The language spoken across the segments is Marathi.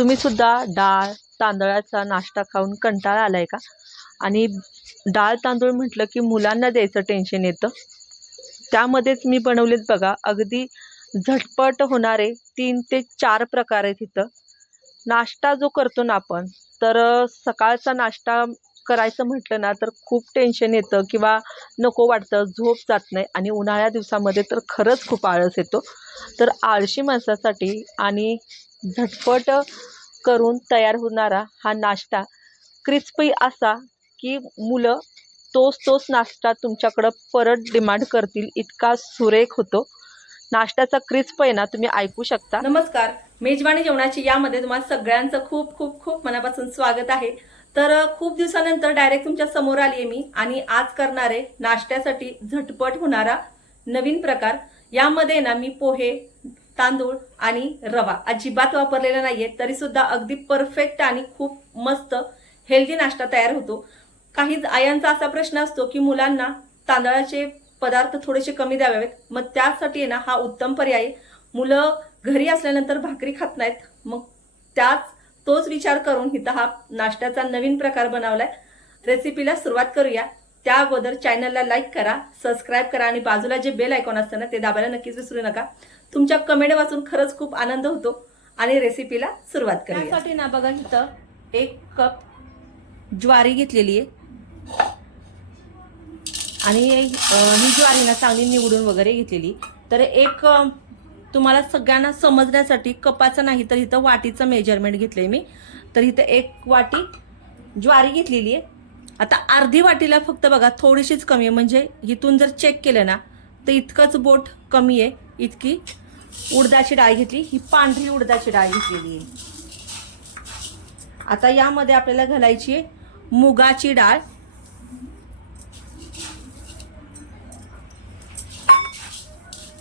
तुम्ही सुद्धा डाळ तांदळाचा नाश्ता खाऊन कंटाळा आलाय का? आणि डाळ तांदूळ म्हटलं की मुलांना द्यायचं टेन्शन येतं. त्यामध्येच मी बनवलेत बघा अगदी झटपट होणारे तीन ते चार प्रकार आहेत इथं. नाश्ता जो करतो ना आपण तर सकाळचा नाश्ता करायचं म्हटलं ना तर खूप टेन्शन येतं किंवा नको वाटतं झोप जात नाही आणि उन्हाळ्या दिवसामध्ये तर खरंच खूप आळस येतो. तर आळशी माणसासाठी आणि झटपट करून तयार होणारा हा नाश्ता क्रिस्पी असा की मुलं तोच तोच नाश्ता तुमच्याकडं परत डिमांड करतील इतका सुरेख होतो. नाश्त्याचा क्रिस्प आहे ना तुम्ही ऐकू शकता. नमस्कार. मेजवानी जेवणाची यामध्ये तुम्हाला सगळ्यांचं खूप खूप खूप मनापासून स्वागत आहे. तर खूप दिवसानंतर डायरेक्ट तुमच्यासमोर आली आहे मी आणि आज करणारे नाश्त्यासाठी झटपट होणारा नवीन प्रकार. यामध्ये ना मी पोहे तांदूळ आणि रवा अजिबात वापरलेला नाहीये. तरी सुद्धा अगदी परफेक्ट आणि खूप मस्त हेल्दी नाश्ता तयार होतो. काही आयांचा असा प्रश्न असतो की मुलांना तांदळाचे पदार्थ थोडेसे कमी द्यावेत. मग त्यासाठी ना हा उत्तम पर्याय. मुलं घरी असल्यानंतर भाकरी खात नाहीत. मग त्याच तोच विचार करून इथं हा नाश्त्याचा नवीन प्रकार बनवलाय. रेसिपीला सुरुवात करूया. त्या अगोदर चॅनलला लाईक करा सबस्क्राईब करा आणि बाजूला जे बेल आयकॉन असतं ना ते दाबायला नक्कीच विसरू नका. तुमच्या कमेंट वाचून खरंच खूप आनंद होतो आणि रेसिपीला सुरुवात करा त्यासाठी ना बघा इथं एक कप ज्वारी घेतलेली आहे. आणि ही ज्वारी ना चांगली निवडून वगैरे घेतलेली. तर एक तुम्हाला सगळ्यांना समजण्यासाठी कपाचं नाही तर इथं वाटीचं मेजरमेंट घेतलंय मी. तर इथं एक वाटी ज्वारी घेतलेली आहे. आता अर्धी वाटीला फक्त बघा थोडीशीच कमी आहे. म्हणजे इथून जर चेक केलं ना तर इतकंच बोट कमी आहे. इतकी उडदाची डाळ घेतली. ही पांढरी उडदाची डाळ घेतलेली आहे. आता यामध्ये आपल्याला घालायची आहे मुगाची डाळ.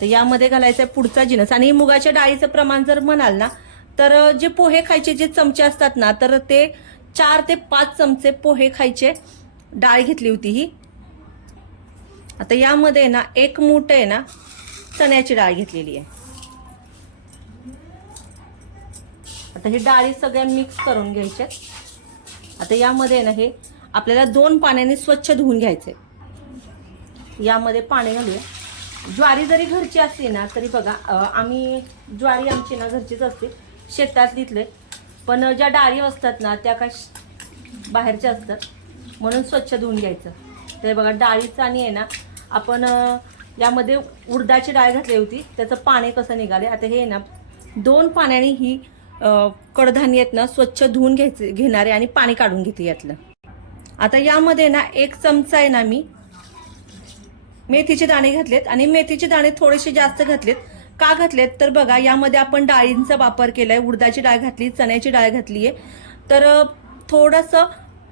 तर यामध्ये घालायचं आहे पुढचा जिनस. आणि मुगाच्या डाळीचं प्रमाण जर म्हणाल ना तर जे पोहे खायचे जे चमचे असतात ना तर ते चार ते पाच चमचे पोहे खायचे. डाळ घेतली होती ही. आता यामध्ये ना एक मूठ आहे ना चण्याची डाळ घेतलेली आहे. आता हे डाळी सगळ्या मिक्स करून घ्यायच्या. आता यामध्ये आहे ना हे आपल्याला दोन पाण्याने स्वच्छ धुवून घ्यायचे यामध्ये पाणी घालूया. ज्वारी जरी घरची असली ना तरी बघा आम्ही ज्वारी आमची ना घरचीच असते. शेतात तिथले पण ज्या डाळी असतात ना त्या काय बाहेरच्या असतात. म्हणून स्वच्छ धुवून घ्यायचं. ते बघा डाळीचं आणि आहे ना आपण यामध्ये उडदाची डाळ घातली होती. त्याचं पाणी कसं निघाले आता हे आहे ना दोन पाण्याने ही कडधान्य आहेत ना स्वच्छ धुवून घ्यायचे घेणारे आणि पाणी काढून घेते यातलं. आता यामध्ये ना एक चमचा आहे ना मी मेथीचे दाणे घातलेत. आणि मेथीचे दाणे थोडेसे जास्त घातलेत. का घातलेत? तर बघा यामध्ये आपण डाळींचा वापर केला आहे उडदाची डाळ घातली चण्याची डाळ घातली आहे तर थोडंसं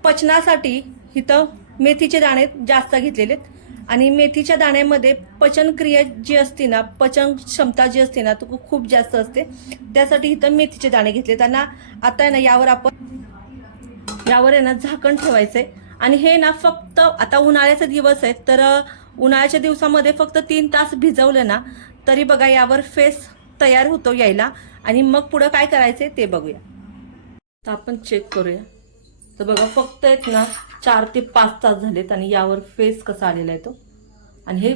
पचनासाठी इथं मेथीचे दाणे जास्त घेतलेले आहेत आणि मेथीच्या दाण्यामध्ये पचनक्रिया जी असते ना पचन क्षमता जी असते ना तो खूप जास्त असते. त्यासाठी इथं मेथीचे दाणे घेतले. त्यांना आता आहे ना यावर आपण यावर आहे ना झाकण ठेवायचं आहे आणि हे ना फक्त आता उन्हाळ्याचे दिवस आहेत. तर उन्हाळ्याच्या दिवसामध्ये फक्त तीन तास भिजवलं ना तरी बघा यावर फेस तयार होतो यायला. आणि मग पुढं काय करायचंय ते बघूया. तर आपण चेक करूया. तर बघा फक्त आहेत ना चार ते पाच तास झालेत आणि यावर फेस कसा आलेला आहे तो. आणि हे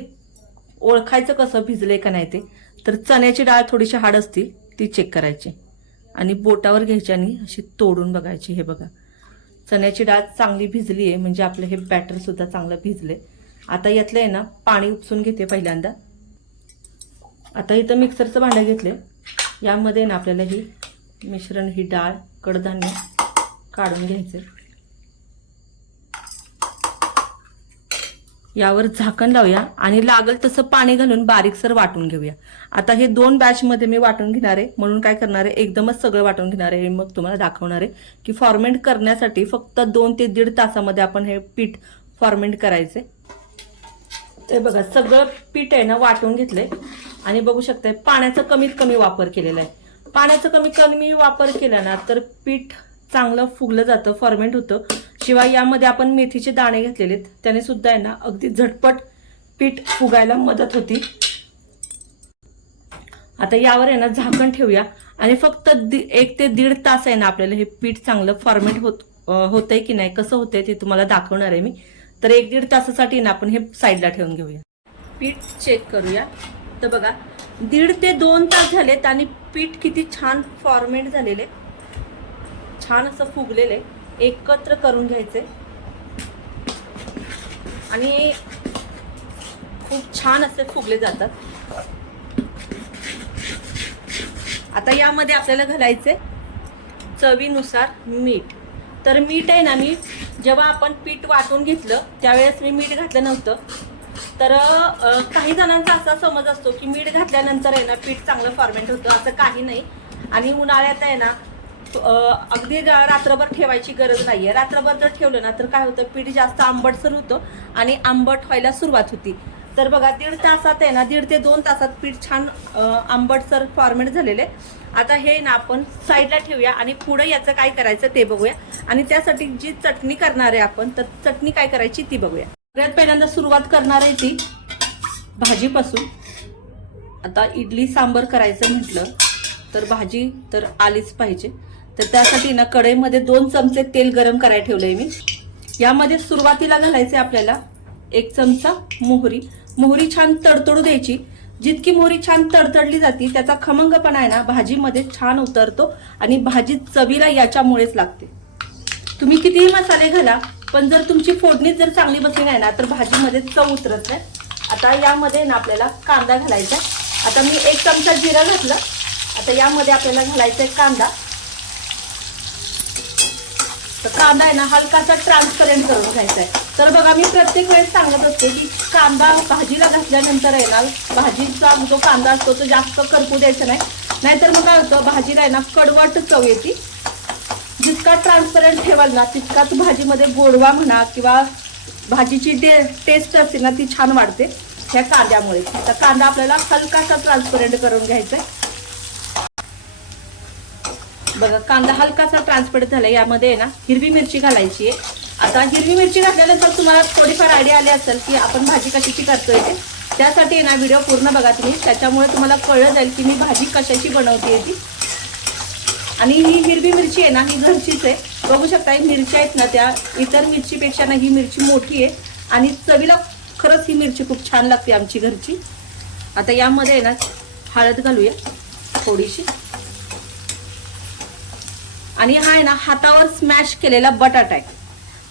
ओळखायचं कसं भिजलंय का नाही ते. तर चण्याची डाळ थोडीशी हाड असती ती चेक करायची. आणि बोटावर घ्यायची आणि अशी तोडून बघायची. हे बघा. चण्याची डाळ चांगली भिजली आहे म्हणजे आपलं हे बॅटरसुद्धा चांगलं चांगलं भिजले आता यातलं आहे ना पाणी उपसून घेते पहिल्यांदा. आता इथं मिक्सरचं भांडं घेतलं यामध्ये ना आपल्याला ही मिश्रण ही डाळ कडधान्य काढून घ्यायचं यावर झाकण लावूया आणि लागल तसं पाणी घालून बारीकसर वाटून घेऊया. आता हे दोन बॅचमध्ये मी वाटून घेणार आहे. म्हणून काय करणार आहे? एकदमच सगळं वाटून घेणार आहे. हे मग तुम्हाला दाखवणार आहे की फॉर्मेंट करण्यासाठी फक्त दोन ते दीड तासामध्ये आपण हे पीठ फॉर्मेंट करायचे ते बघा सगळं पीठ आहे ना वाटून घेतलंय. आणि बघू शकताय पाण्याचा कमीत कमी वापर केलेला आहे. पाण्याचा कमीत कमी वापर केला ना तर पीठ चांगलं फुगलं जातं फॉर्मेंट होतं. शिवाय यामध्ये आपण मेथीचे दाणे घेतलेले आहेत. त्याने सुद्धा आहे ना अगदी झटपट पीठ फुगायला मदत होती. आता यावर आहे ना झाकण ठेवूया. आणि फक्त एक ते दीड तास आहे ना आपल्याला हे पीठ चांगलं फॉर्मेट होत होतंय की नाही कसं होतंय ते तुम्हाला दाखवणार आहे मी. तर एक दीड तासासाठी ना आपण हे साईडला ठेवून घेऊया. पीठ चेक करूया. तर बघा दीड ते दोन तास झालेत आणि पीठ किती छान फॉर्मेट झालेले. छान असं फुगलेले. एकत्र करून घ्यायचे. आणि खूप छान असे फुगले जातात. आता यामध्ये आपल्याला घालायचे चवीनुसार मीठ. तर मीठ आहे ना मी जेव्हा आपण पीठ वाटून घेतलं त्यावेळेस मी मीठ घातलं नव्हतं. तर काही जणांचा असा समज असतो की मीठ घातल्यानंतर आहे ना पीठ चांगलं फॉर्मेट होतं असं काही नाही. आणि उन्हाळ्यात आहे ना अगदी रात्रभर ठेवायची गरज नाही आहे रात्रभर जर ठेवलं ना तर काय होतं पीठ जास्त आंबटसर होतं आणि आंबट व्हायला सुरुवात होती. तर बघा दीड तासात आहे ना दीड ते दोन तासात पीठ छान आंबटसर फॉर्मेट झालेले आता हे ना आपण साईडला ठेवूया आणि पुढं याचं काय करायचं ते बघूया. आणि त्यासाठी जी चटणी करणार आहे आपण तर चटणी काय करायची ती बघूया. सगळ्यात पहिल्यांदा सुरुवात करणार आहे ती भाजीपासून. आता इडली सांबर करायचं म्हटलं तर भाजी तर आलीच पाहिजे. तर त्यासाठी ना कढईमध्ये दोन चमचे तेल गरम करायला ठेवलंय मी. यामध्ये सुरुवातीला घालायचे आपल्याला एक चमचा मोहरी. मोहरी छान तडतडू द्यायची. जितकी मोहरी छान तडतडली जाते त्याचा खमंगपणा आहे ना भाजीमध्ये छान उतरतो आणि भाजी चवीला याच्यामुळेच लागते. तुम्ही कितीही मसाले घाला पण जर तुमची फोडणी जर चांगली बसली नाही ना तर भाजीमध्ये चव उतरत नाही. आता यामध्ये ना आपल्याला कांदा घालायचा आहे. आता मी एक चमचा जिरा घातलं. आता यामध्ये आपल्याला घालायचा आहे कांदा. तर कांदा आहे ना हलकासा ट्रान्सपरंट करून घ्यायचा आहे. तर बघा मी प्रत्येक वेळेस सांगत असते की कांदा भाजीला घातल्यानंतर आहे ना भाजीचा जो कांदा असतो तो जास्त करपू द्यायचा नाही. नाहीतर मग काय होतं भाजीला आहे ना कडवट चव येते. जितका ट्रान्सपरंट ठेवाल ना तितका भाजीमध्ये गोडवा म्हणा किंवा भाजीची जे टेस्ट असते ना ती छान वाढते ह्या कांद्यामुळे. आता कांदा आपल्याला हलकासा ट्रान्सपरंट करून घ्यायचा आहे. बघा कांदा हलकासा ट्रान्सपरंट झाला यामध्ये ना हिरवी मिरची घालायची आहे. आता हिरवी मिरची घातल्यानंतर तुम्हाला थोडीफार आयडिया आली असेल की आपण भाजी कशाची करतोय ते त्यासाठी ना व्हिडिओ पूर्ण बघा तुम्ही. त्याच्यामुळे तुम्हाला कळलं जाईल की मी भाजी कशाची बनवते ती. आणि ही हिरवी मिरची आहे ना ही घरचीच आहे. बघू शकता ही मिरची आहेत ना त्या. इतर मिरचीपेक्षा ना ही मिरची मोठी आहे. आणि चवीला खरंच ही मिरची खूप छान लागते आमची घरची. आता यामध्ये आहे ना हळद घालूया थोडीशी. आणि हा आहे ना हातावर स्मॅश केलेला बटाटा आहे.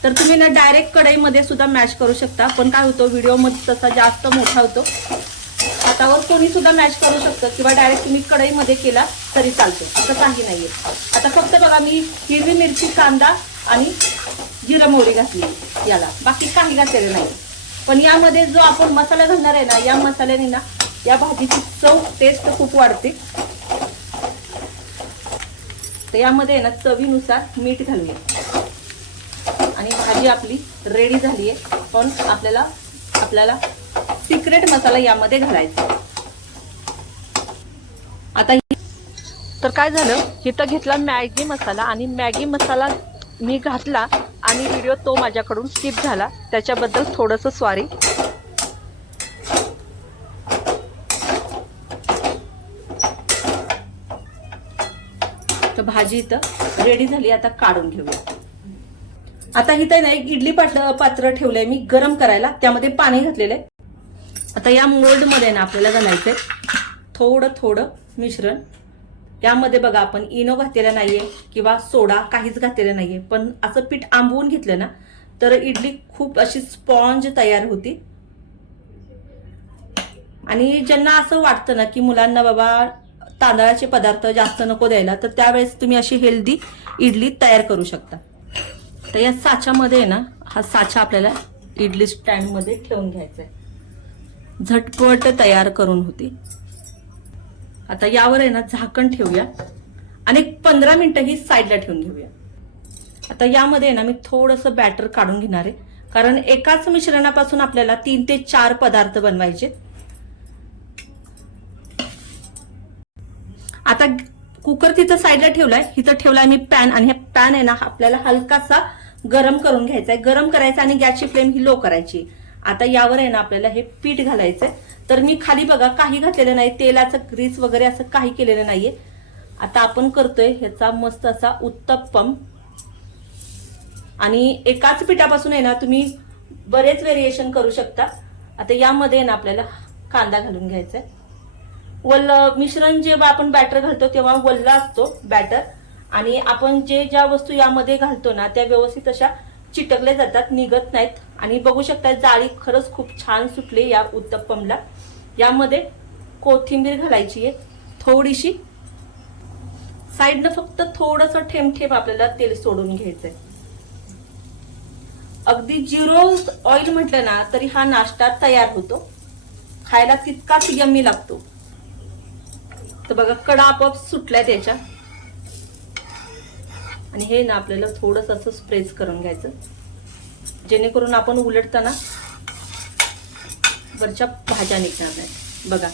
तर तुम्ही ना डायरेक्ट कढईमध्ये सुद्धा मॅश करू शकता. पण काय होतो व्हिडिओमध्ये तसा जास्त मोठा होतो. हातावर कोणी सुद्धा मॅच करू शकतं किंवा डायरेक्ट तुम्ही कढईमध्ये केला तरी चालतो. असं काही नाहीये. आता फक्त बघा मी हिरवी मिरची कांदा आणि जिरं मोहरी घातली याला. बाकी काही घातलेलं नाही. पण यामध्ये जो आपण मसाला घालणार आहे ना या मसाल्याने ना या भाजीची चव टेस्ट खूप वाढते. तर यामध्ये ना चवीनुसार मीठ घालूया. आणि भाजी आपली रेडी झाली आहे पण आपल्याला आपल्याला सिक्रेट मसाला यामध्ये घालायचा. आता तर काय झालं? इथं घेतला मॅगी मसाला आणि मॅगी मसाला मी घातला आणि व्हिडिओ तो माझ्याकडून स्किप झाला. त्याच्याबद्दल थोडंसं सॉरी तर भाजी इथं रेडी झाली. आता काढून घेऊया. आता इथं ना एक इडली पाट पात्र ठेवलंय मी गरम करायला. त्यामध्ये पाणी घातलेलं आहे. आता या मोल्डमध्ये ना आपल्याला घालायचंय थोडं थोडं मिश्रण. यामध्ये बघा आपण इनो घातलेला नाहीये किंवा सोडा काहीच घातलेलं नाहीये. पण असं पीठ आंबवून घेतलं ना तर इडली खूप अशी स्पॉन्ज तयार होती. आणि ज्यांना असं वाटतं ना की मुलांना बाबा तांदळाचे पदार्थ जास्त नको द्यायला तर त्यावेळेस तुम्ही अशी हेल्दी इडली तयार करू शकता. तर या साच्यामध्ये आहे ना हा साचा आपल्याला इडली स्टँडमध्ये ठेवून घ्यायचा आहे झटपट तयार करून होती. आता यावर आहे ना झाकण ठेवूया. आणि पंधरा मिनिटं ही साईडला ठेवून घेऊया. आता यामध्ये आहे ना मी थोडंसं बॅटर काढून घेणार आहे. कारण एकाच मिश्रणापासून आपल्याला तीन ते चार पदार्थ बनवायचे. आता कुकर तिथं साईडला ठेवलाय. इथं ठेवलाय मी पॅन आणि हा पॅन आहे ना आपल्याला हलकासा गरम करून घ्यायचा आहे गरम करायचा आणि गॅसची फ्लेम ही लो करायची. आता यावर आहे ना आपल्याला हे पीठ घालायचंय. तर मी खाली बघा काही घातलेलं नाही. तेलाचं ग्रीस वगैरे असं काही केलेलं नाहीये. आता आपण करतोय ह्याचा मस्त असा उत्तप्पम. आणि एकाच पिठापासून आहे ना तुम्ही बरेच व्हेरिएशन करू शकता. आता यामध्ये आहे ना आपल्याला कांदा घालून घ्यायचा आहे वल्ल मिश्रण जेव्हा आपण बॅटर घालतो तेव्हा वल्ला असतो बॅटर आणि आपण जे ज्या वस्तू यामध्ये घालतो ना त्या व्यवस्थित अशा चिटकल्या जातात निघत नाहीत. आणि बघू शकता जाळी खरंच खूप छान सुटली या उत्तप्पमला यामध्ये कोथिंबीर घालायची आहे. थोडीशी. साईडनं फक्त थोडस ठेम ठेम आपल्याला तेल सोडून घ्यायचंय. अगदी झिरो ऑइल म्हटलं ना तरी हा नाश्ता तयार होतो. खायला तितकाच यम्मी लागतो. तर बघा कडा आपोआप सुटलाय त्याच्या आणि हे ना आपल्याला थोडस असं स्प्रेस करून घ्यायचं. जेणेकरून आपण उलटताना वरच्या भाज्या निघणार नाही बघा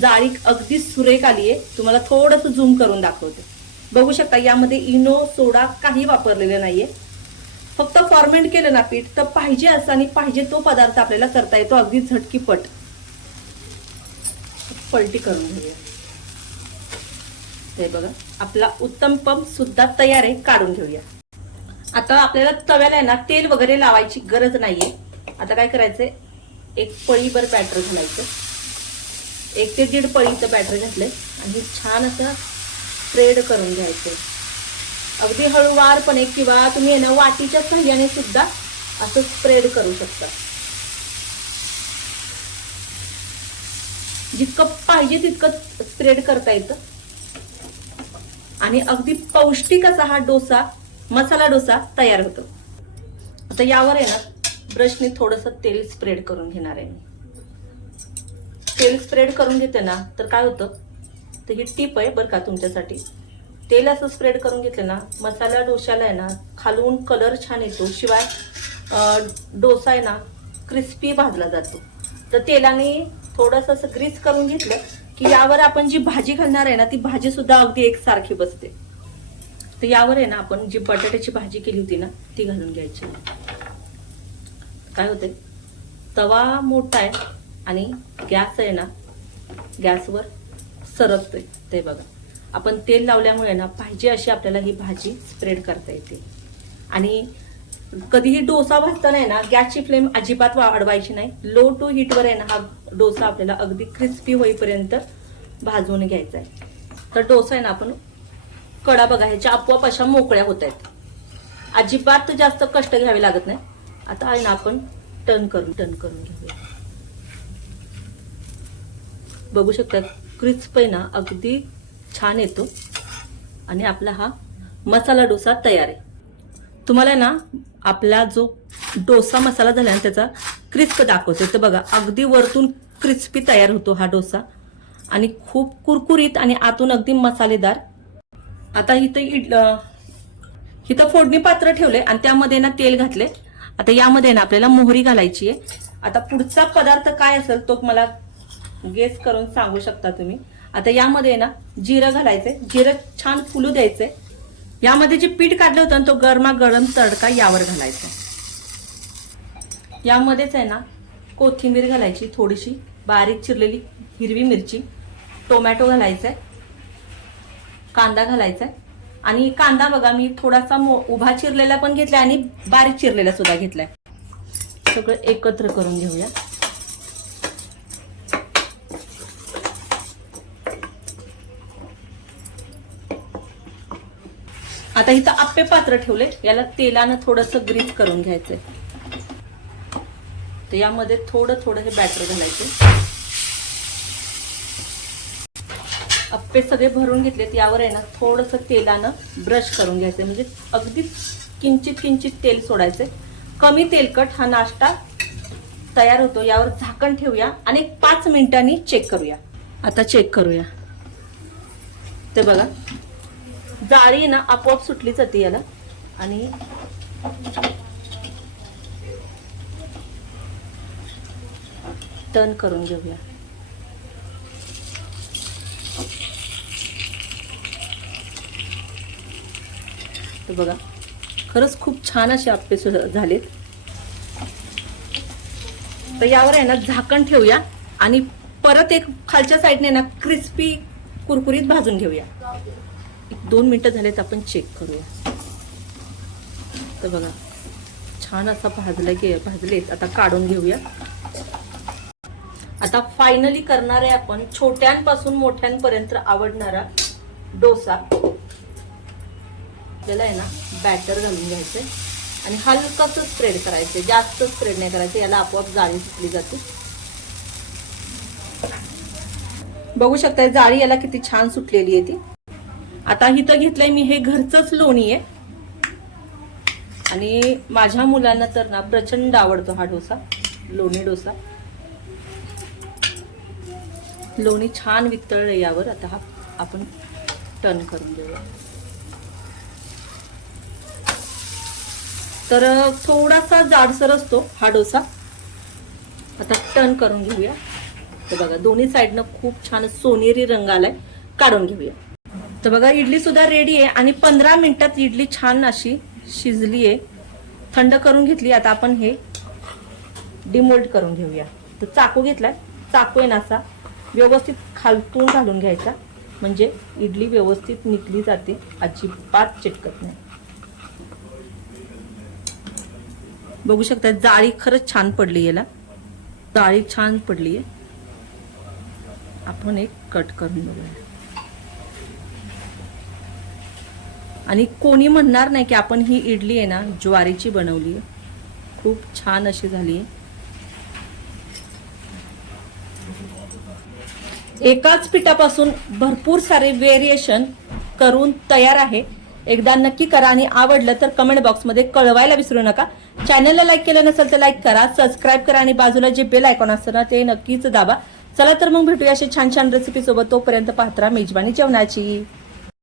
जाळी अगदी सुरेख आली आहे. तुम्हाला थोडस झूम करून दाखवते. बघू शकता यामध्ये इनो सोडा काही वापरलेले नाहीये. फक्त फॉर्मेंट केलं ना पीठ तर पाहिजे असं आणि पाहिजे तो पदार्थ आपल्याला करता येतो. अगदी झटकीपट. पलटी करून घेऊया. हे बघा. आपला उत्तम पंप सुद्धा तयार आहे काढून घेऊया. आता आपल्याला तव्याला आहे ना तेल वगैरे लावायची गरज नाहीये. आता काय करायचंय? एक पळीभर बॅटर घालायचं. एक ते दीड पळीचं बॅटर घातलंय. आणि छान असं स्प्रेड करून घ्यायचंय अगदी हळूवारपणे किंवा तुम्ही आहे ना वाटीच्या सहाय्याने सुद्धा असं स्प्रेड करू शकता. जितकं पाहिजे तितकं स्प्रेड करता येतं. आणि अगदी पौष्टिक असा हा डोसा मसाला डोसा तयार होतो. आता यावर आहे ना ब्रशने थोडस तेल स्प्रेड करून घेणार आहे मी. तेल स्प्रेड करून घेते ना तर काय होतं तर ही टीप आहे बरं का तुमच्यासाठी. तेल असं स्प्रेड करून घेतलं ना मसाला डोशाला आहे ना खालून कलर छान येतो. शिवाय डोसा आहे ना क्रिस्पी भाजला जातो. तर तेलाने थोडंसं असं ग्रीस करून घेतलं की यावर आपण जी भाजी घालणार आहे ना ती भाजी सुद्धा अगदी एकसारखी बसते. तर यावर आहे ना आपण जी बटाट्याची भाजी केली होती ना ती घालून घ्यायची. काय होते तवा मोठा आहे आणि गॅस आहे ना गॅसवर सरकतोय. ते बघा. आपण तेल लावल्यामुळे ना पाहिजे अशी आपल्याला ही भाजी स्प्रेड करता येते. आणि कधीही डोसा भाजताना आहे ना गॅसची फ्लेम अजिबात वाढवायची नाही. लो टू हीटवर आहे ना हा डोसा आपल्याला अगदी क्रिस्पी होईपर्यंत भाजून घ्यायचा आहे तर डोसा आहे ना आपण कडा बघा ह्याच्या आपोआप अशा मोकळ्या होत आहेत अजिबात जास्त कष्ट घ्यावे लागत नाही आता आहे ना आपण टर्न करून टर्न करून घेऊया. बघू शकता क्रिस्प आहे ना अगदी छान येतो. आणि आपला हा मसाला डोसा तयार आहे. तुम्हाला ना आपला जो डोसा मसाला झाला ना त्याचा क्रिस्प दाखवते तर बघा अगदी वरतून क्रिस्पी तयार होतो हा डोसा. आणि खूप कुरकुरीत आणि आतून अगदी मसालेदार. आता इथं इड इथं फोडणी पात्र ठेवले आणि त्यामध्ये ना तेल घातले आता यामध्ये ना आपल्याला मोहरी घालायची आहे. आता पुढचा पदार्थ काय असेल तो मला गेस करून सांगू शकता तुम्ही. आता यामध्ये ना जिरं घालायचंय. जिरं छान फुलू द्यायचंय. यामध्ये जे पीठ काढलं होतं ना तो गरमा गरम तडका यावर घालायचा. यामध्येच आहे ना कोथिंबीर घालायची थोडीशी बारीक चिरलेली हिरवी मिरची टोमॅटो घालायचाय कांदा घालायचा आहे आणि कांदा बघा मी थोडासा मो- उभा चिरलेला पण घेतला आणि बारीक चिरलेला सुद्धा घेतलाय. सगळं एकत्र करून घेऊया. आता इथं आप्पे पात्र ठेवले याला तेलानं थोडंसं ग्रीस करून घ्यायचंय. तर यामध्ये थोडं थोडं हे बॅटर घालायचे. अप्पे सगळे भरून घेतलेत यावर आहे ना थोडस तेलानं ब्रश करून घ्यायचं म्हणजे अगदी किंचित किंचित तेल सोडायचे कमी तेलकट हा नाश्ता तयार होतो. यावर झाकण ठेवूया आणि पाच मिनिटांनी चेक करूया. आता चेक करूया. ते बघा जाळी ना आपोआप सुटली जाते याला. आणि टर्न करून घेऊया. तर बघा खरंच खूप छान असे आप्पे झालेत. तर यावर आहे ना झाकण ठेवूया आणि परत एक खालच्या साईडने ना क्रिस्पी कुरकुरीत भाजून घेऊया. एक दोन मिनिटं झालेत आपण चेक करूया. तर बघा छान असा भाजला गे भाजलेत. आता काढून घेऊया. आता फायनली करणार आहे आपण छोट्यांपासून मोठ्यांपर्यंत आवडणारा डोसा. त्याला आहे ना बॅटर घालून घ्यायचं आणि हलकाच स्प्रेड करायचे जास्त स्प्रेड नाही करायचे. याला आपोआप जाळी सुटली जाते. बघू शकता जाळी याला किती छान सुटलेली आहे ती. आता इथं घेतलंय मी हे घरचंच लोणी आहे. आणि माझ्या मुलांना तर ना प्रचंड आवडतो हा डोसा. लोणी डोसा. लोणी छान वितळलं यावर. आता हा आपण टर्न करून देऊया तर थोडासा जाडसर असतो हा डोसा. आता टर्न करून घेऊया. तर बघा दोन्ही साईडनं खूप छान सोनेरी रंग आलाय. काढून घेऊया. तर बघा इडली सुद्धा रेडी आहे आणि पंधरा मिनिटात इडली छान अशी शिजली आहे. थंड करून घेतली आता आपण हे डिमोल्ड करून घेऊया. तर चाकू घेतलाय. चाकू आहे ना असा. व्यवस्थित खालतून घालून घ्यायचा. म्हणजे इडली व्यवस्थित निघली जाते. अजिबात चिटकत नाही. बघू शकता जाळी खरंच छान पडली याला. जाळी छान पडली आहे. आपण एक कट करून बघूया. आणि कोणी म्हणणार नाही की आपण ही इडली आहे ना ज्वारीची बनवली आहे. खूप छान अशी झाली आहे. एकाच पिठापासून भरपूर सारे व्हेरिएशन करून तयार आहे. एकदा नक्की करा आणि आवडलं तर कमेंट बॉक्समध्ये कळवायला विसरू नका. चॅनलला लाईक केलं नसेल तर लाईक करा सबस्क्राईब करा आणि बाजूला जे बेल आयकॉन असतं ना ते नक्कीच दाबा. चला तर मग भेटूया अशी छान छान रेसिपी सोबत. तोपर्यंत पाहत्रा मेजबानी जेवणाची.